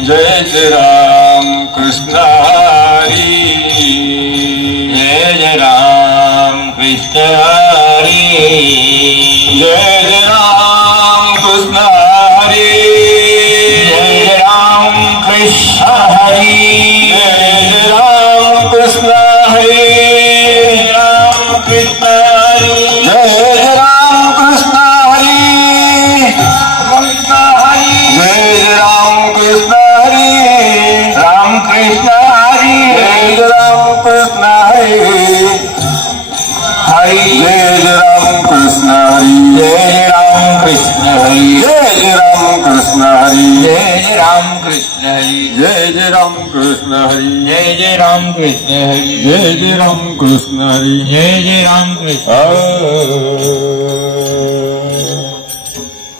जय जय राम कृष्ण हरी, जय जय राम कृष्ण हरी, जय जय राम कृष्ण हरी, जय जय राम कृष्ण हरी, जय जय राम कृष्ण हरी, राम कृष्ण हरी, जय जय राम कृष्ण हरी, कृष्ण हरी, जय जय राम कृष्ण हरी, राम कृष्ण हरी, जय जय राम कृष्ण हरी, हरी जय जय राम कृष्ण हरी, जय राम कृष्ण हरी, जय राम कृष्ण हरी, जय राम कृष्ण हरी, जय राम कृष्ण हरी, जय राम कृष्ण हरी, जय राम कृष्ण हरी, जय राम कृष्ण.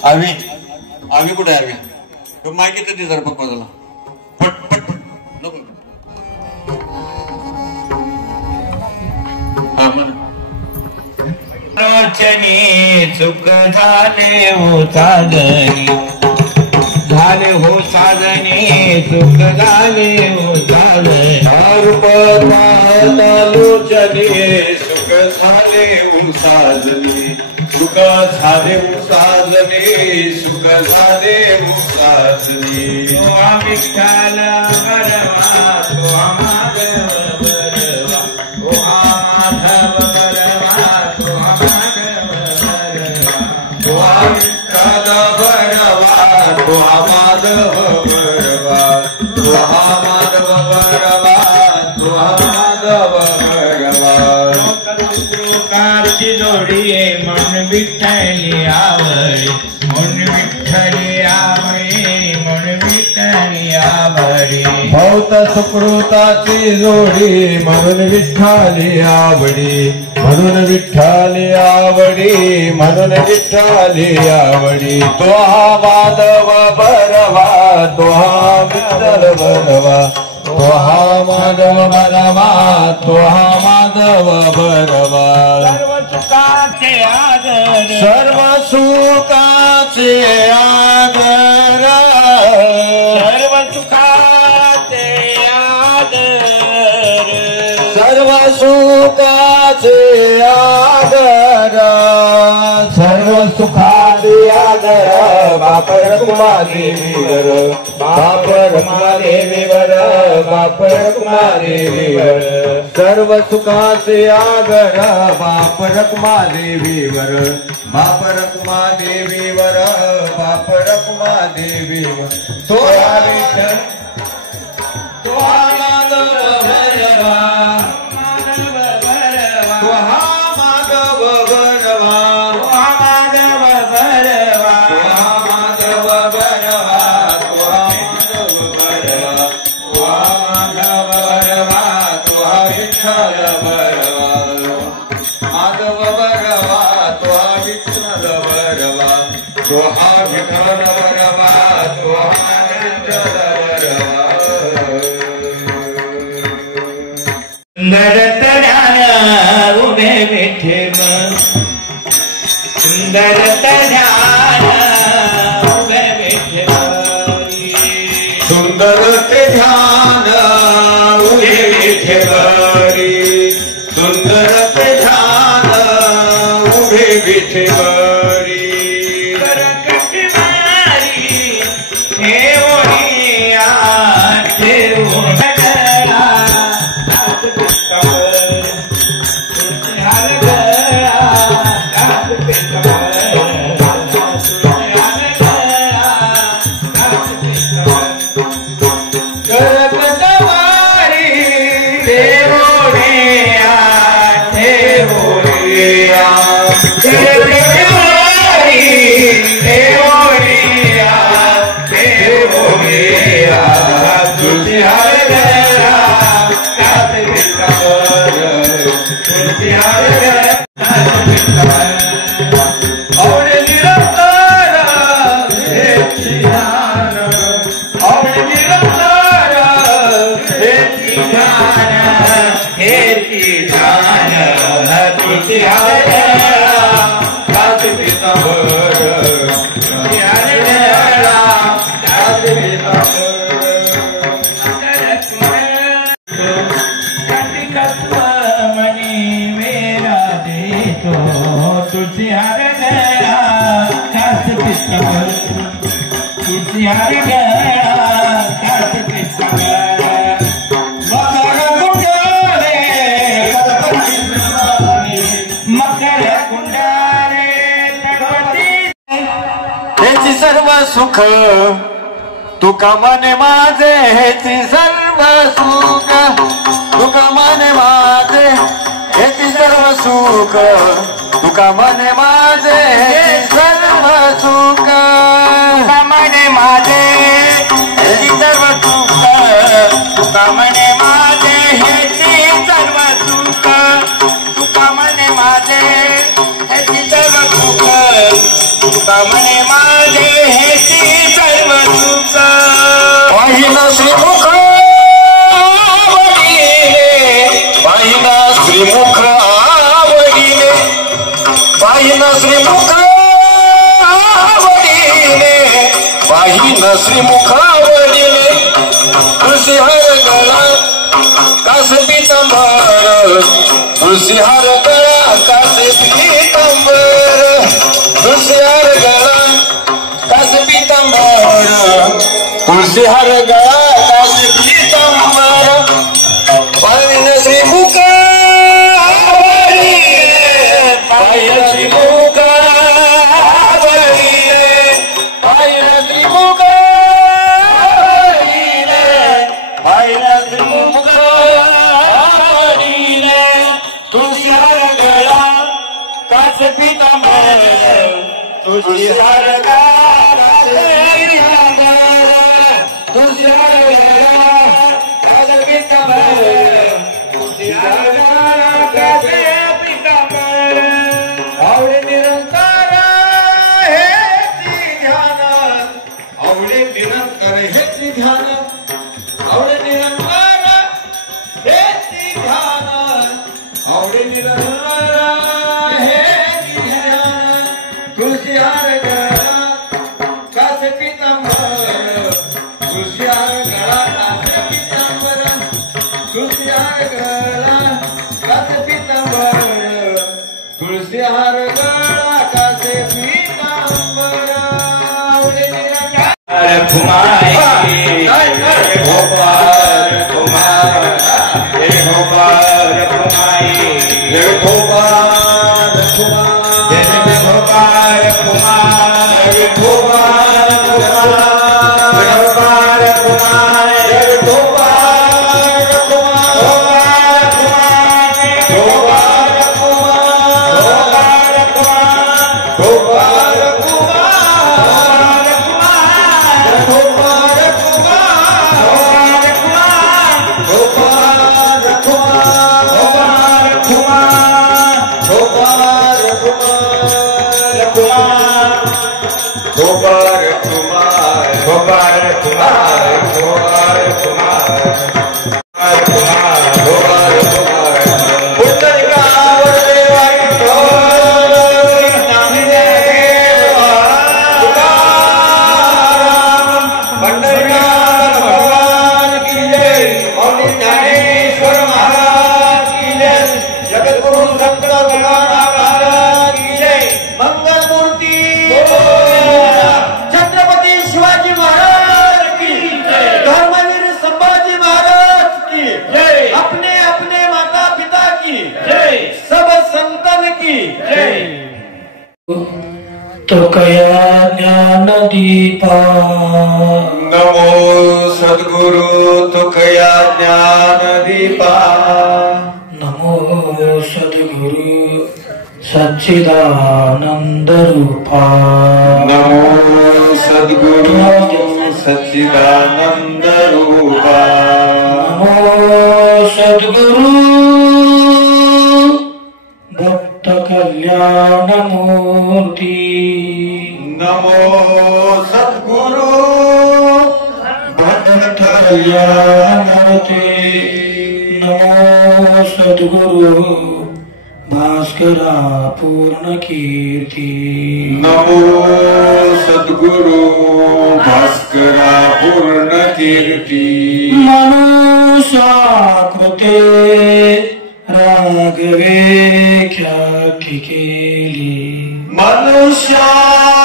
अभी आम्ही कुठे आहे आम्ही माहिती येतं ते जरा पप्पा झाला पट पट पट नको हा म्हणा रोचनी सुख झाले हो साजनी झाले हो साजनी सुख झाले हो साजनी लोचनी सुख झाले साजनी सुख झाले साजनी सुख झाले साजनी विठ्ठल बरवा तो माधव बरवा ओ माधव बरवा तो माधव बरवा विठ्ठल बरवा तो माधव बरवा तो माधव बरवा तो माधव बरवा लोकाची जोडी मन विठ्ठली आवडी मन विठ्ठली आवडी मन विठ्ठली आवडी भौत सुकृताची जोडी म्हणून विठ्ठली आवडी म्हणून विठ्ठली आवडी म्हणून विठ्ठली आवडी तो हा माधव बरवा तो हा विठ्ठल बरवा तो हा माधव बरवा तो हा माधव बरवा सर्व सुखाचे आदर सर्व सुखाचे आदर सर्व सुखाचे आदर सर्व सुखाचे आदर सर्व सुखाचे आदर बापर कुमादेवीवर बापर कुमादेवीवर बापर कुमादेवीवर सर्व सुखाचे आगर बापर कुमादेवीवर बापर कुमादेवीवर बापर कुमादेवीवर तो विठ्ठल तो माधव बरवा तो माधव बरवा माधव बरवा तो माधव बरवा तो माधव बरवा तो माधव बरवा तो विठ्ठल बरवा माधव बरवा तो विठ्ठल बरवा तो विठ्ठल बरवा तो विठ्ठल बरवा सुंदर तऱ्यान उभे विठ्ठल सुंदर तऱ्यान उभे विठ्ठल सुंदर ते ध्यान उभे विठ्ठली सुंदर ते ध्यान उभे विठ्ठली हेची सर्व सुख तुका मने माझे हेची सर्व सुख तुका मने माझे हेची सर्व सुख तुका मने माझे हेची सर्व सुख तुका मने माझे हेची सर्व सुख तुका मने माझे हेची सर्व सुख तुका मने माझे हेची सर्व सुख तुका मने माझे हेची पाहिन श्रीमुखावरीने तुळशीहार गळा कास पितांबर तुळशीहार गळा कास पितांबर तुळशीहार गळा कास पितांबर तुळशीहार गळा कास पितांबर पाहिन श्रीमुखावरीने पाहिन श्रीमुखावरीने पाहिन श्रीमुखावरीने पाहिन श्रीमुखावरीने तुळशीहार गळा कास पितांबर तुळशीहार गळा तुळशीहार गळा कास पितांबर तुळशीहार गळा कास पितांबर आवडे निरंतर हेची ध्यान आवडे निरंतर हेची ध्यान आवडे निरंतर हेची ध्यान आवडे निरंतर हेची ध्यान तुळशीहार गळा कास पितांबर तुळशीहार गळा कास पितांबर तुळशीहार गळा कास पितांबर तुळशीहार गळा कास पितांबर आवडे निरंतर घुमाए गोपाल कुमार हे गोपाल कुमाई हे गोपाल कुमार हे गोपाल कुमार हे गोपाल कुमार गोपाल कुमार हे गोपाल कुमार गोपाल कुमार गोपाल कुमार गोपाल तुकया ज्ञान दीपा नमो सद्गुरु तुकया ज्ञान दीपा नमो सद्गुरु सच्चिदानंद रूपा नमो सद्गुरु सच्चिदानंद रूपा नमो सद्गुरु भक्त कल्याण मूर्ति नमो सद्गुरु भक्त कल्याण मूर्ति नमो सद्गुरु भास्करा पूर्ण कीर्ति नमो सद्गुरु भास्करा पूर्ण कीर्ती मनुष्याकृते राघवे ख्याती केली मनुष्याकृती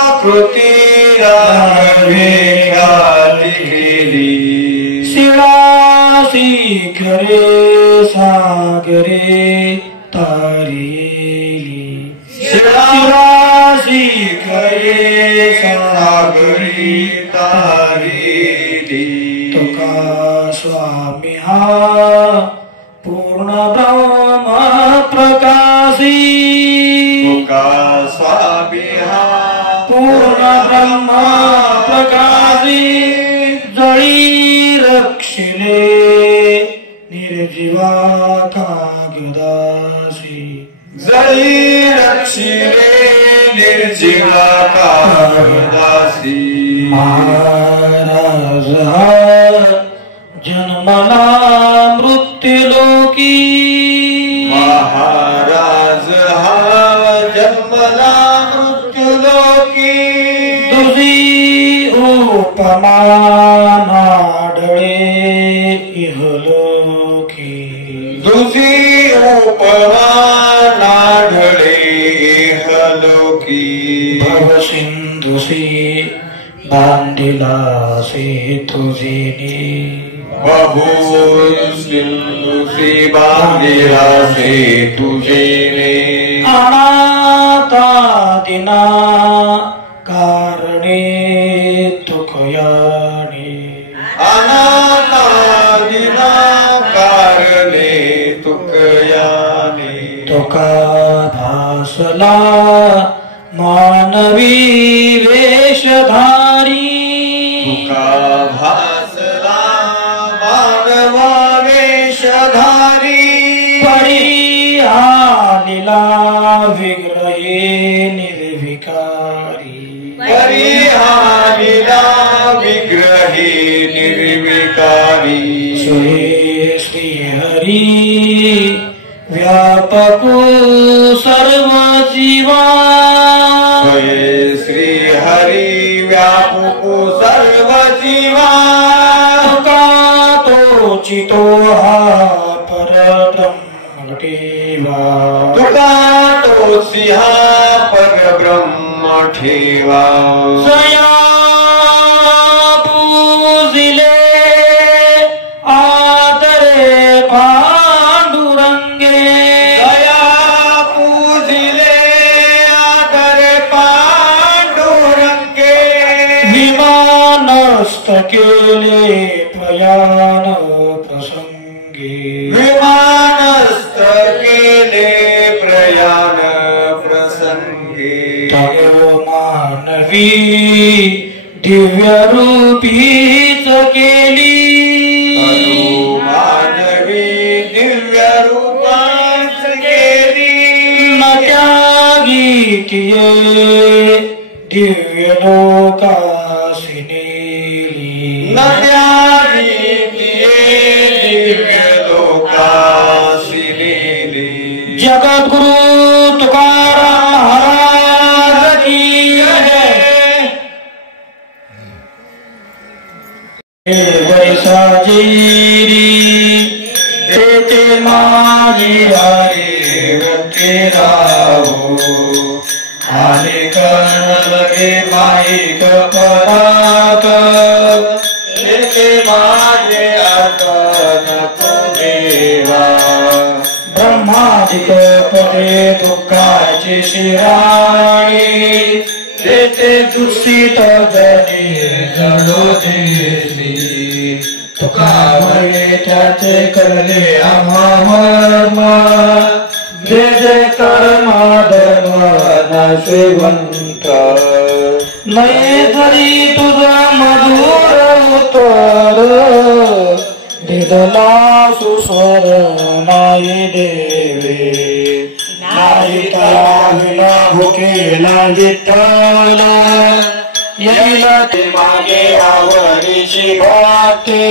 राघवे ख्याती केली शिळासी करे सागरे तारेली शिळासी करे सागरी तारेली तुका स्वामी हा पूर्ण ब्रह्म प्रकाशी तुका स्वामी हा पूर्ण ब्रह्म प्रकाशी जळी रक्षिले निर्जीवा कागदासी जळी रक्षिले निर्जीवा कागदासी महाराज हा जन्मला मृत्युलोकी महाराज हा जन्मला मृत्युलोकी तुझी उपमा नाडळे इहलोकी दुसी उपमा नाढळे इहलोकी भवसिंधुसी बांधिलासे तुझिनी बहु सिंधुसी बांधिलासे तुझिनी अनाथा दिना कारणे तुकयाने अनाथा कारणे तुकयाने तुका भासला मानवी वेशधारी तुका भासला मानवा वेशधारी परिहानिला विग्रहे निर्विकारी परिहानिला विग्रहे निर्विकारी सोये श्रीहरी व्यापको सर्व जीवा स्वये श्री हरी व्यापको सर्व जीवा तुका तोचितो हा परब्रह्म ठेवा तुका तोसी हा परब्रह्म ठेवा सया पूजिले आदरे पांडुरंगे दया पूजिले आदर पांडुरंगे विमानस्थ केले प्रयाण प्रसंगे विमानस्थ केले प्रयाण प्रसंगे तव मानवी दिव्य रूपीच केली मानवी दिव्य रूपांच केली न त्यागीतिये दिव्य लोकासी नेली नद्यादी दिव्य लोकासी नेली जगद्गुरु तुकाराम महाराज की जय वैसाजीरी तेते माझी हरी रखे राहो आले कर्ण लगे माईक परात तेते माझे अर्पण को देवा ब्रह्मादिक पदे दुःखाची शिराणी तेथे दूषित जनी जलो देली तुका म्हणे त्याचे करले आम्हा जे जे कर्म धर्म नाशिवंत नाही तरी तुझा मधुर उत्तर दिदला सुस्वर नाही देवे नाही विना भुकेला विठ्ठल येईला ते मागे आवडीची भक्ती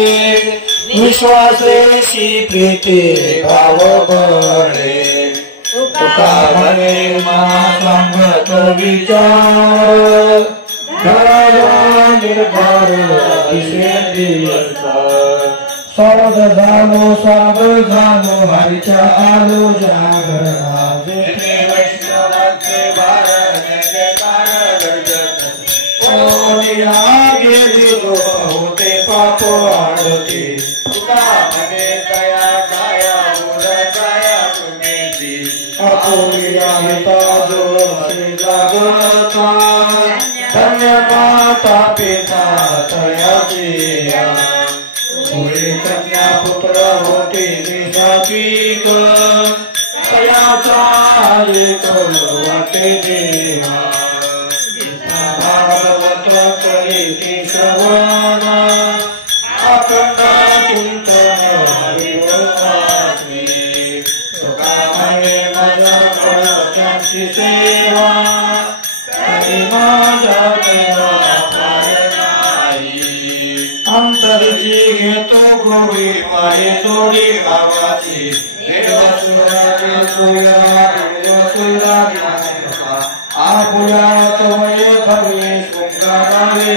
विश्वासेशी प्रीती भाव बळे तुका म्हणे महासंगत विचार निर्धार अतिशय दिवस स्वर्ग झालो हरीच्या आलो जागरणा गेली होते पाप आडते तुका म्हणे दया काया उदया तुम्ही अपोलिया जो जागरता धन्य माता पिता तयाची पुढे कन्या पुत्र होते निजापीक तयाचा वाटे देवा भागवत करीती श्रवण अखंड चिंतन हरिवसाची तुका म्हणे माझ्या फळाची सेवा तरी माझ्या देवा पाय नाही अंतरची घेतो गोडी माये जोडी भावाची आपुया तमये भवे शृंगारावे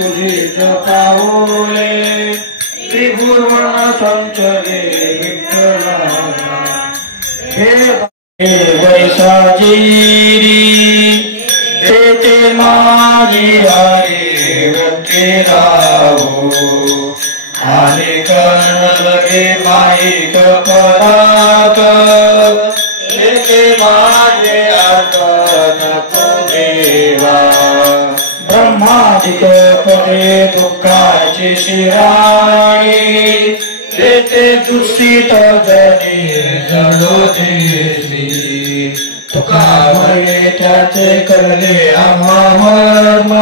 तुझीच पाऊले त्रिभुवन संचले विठ्ठला हे वैसाजीरी तेचे माझी हरी व्यक्ती राहू आणि कर्ण लगे माईक परात तेचे माझे अर्पण देवा ब्रह्मादिक पदे दुःखाची शिराणी तेचे दूषित जनी जलो देली तुका म्हणे त्याचे करले अमर्म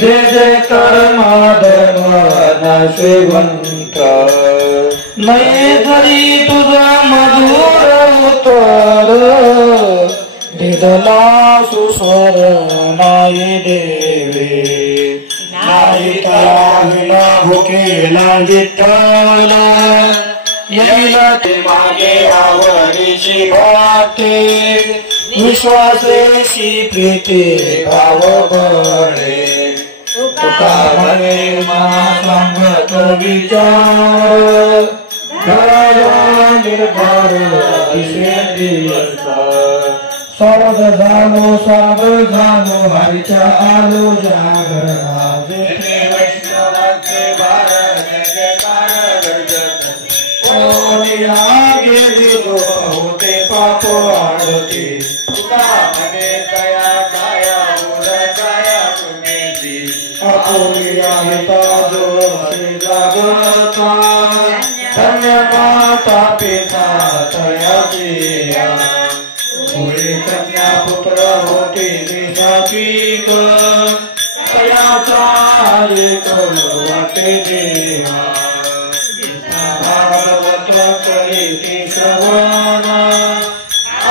जे जे कर्माधर्म नाशिवंत नाही जरी तुझा मधुर उत्तर दिदला सुस्वर नाही देवे नाही विना भुकेला विठ्ठल येईला ते मागे आवडीची भक्ती विश्वासेशी प्रीती भाव बळे तुका म्हणे महासंगत विचार निर्धार स्वर्ग झालो हरीच्या आलो जागरणा गेली होते पाप आडते तुका म्हणे दया काया उदया तुम्ही अपोलिया जागरता धन्य माता पिता तयाची पुढे कन्या पुत्र होते निजापीक तयाचा हरिक वाटे देवा भागवत करीती श्रवण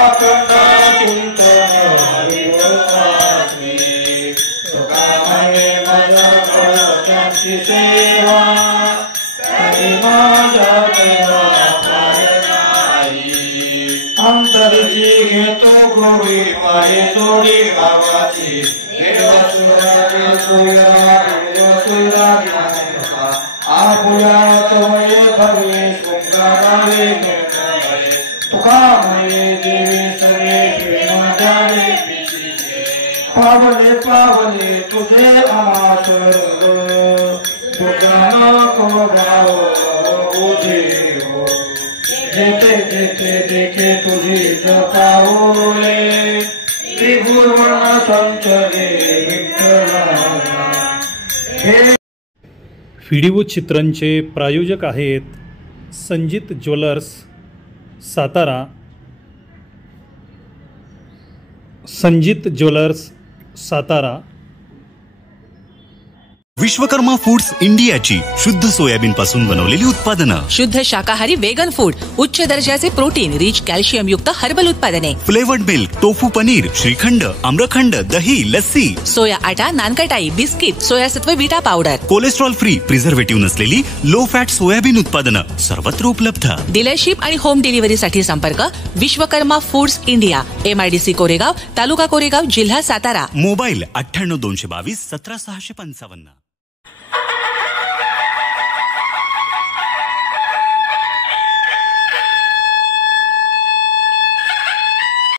अखंड चिंतन हरिवाणी तुका म्हणे माझ्या त्यांची सेवा तरी माझ्या देवा अंतरची घेतो गोळी माये जोडी भावाची आपुया तमये भवे शृंगारे तुका म्हणे देवी सगळे प्रेम जाणे पावले पावले तुझे आचर तुझा नको गाव देव जेते जेते देखे तुझी जपावले त्रिभुवन संचले विठ्ठला व्हिडिओ चित्रांचे प्रायोजक आहेत Sanjit jewellers Satara. Sanjit jewellers Satara. Vishwakarma foods इंडियाची शुद्ध सोयाबीन पासून बनवलेली उत्पादनं, शुद्ध शाकाहारी वेगन फूड, उच्च दर्जाचे प्रोटीन रिच कॅल्शियम युक्त हर्बल उत्पादने, flavoured milk, tofu paneer, shrikhand, amrakhand, दही, लस्सी, सोया आटा, नानकटाई, बिस्किट, सोयासत्व beta powder, cholesterol free, preservative नसलेली लो फॅट सोयाबीन उत्पादनं सर्वत्र उपलब्ध. डीलरशिप आणि होम डिलिव्हरीसाठी संपर्क Vishwakarma foods India, MIDC Koregaon, taluka Koregaon, जिल्हा सातारा. मोबाईल 98 222 17 655.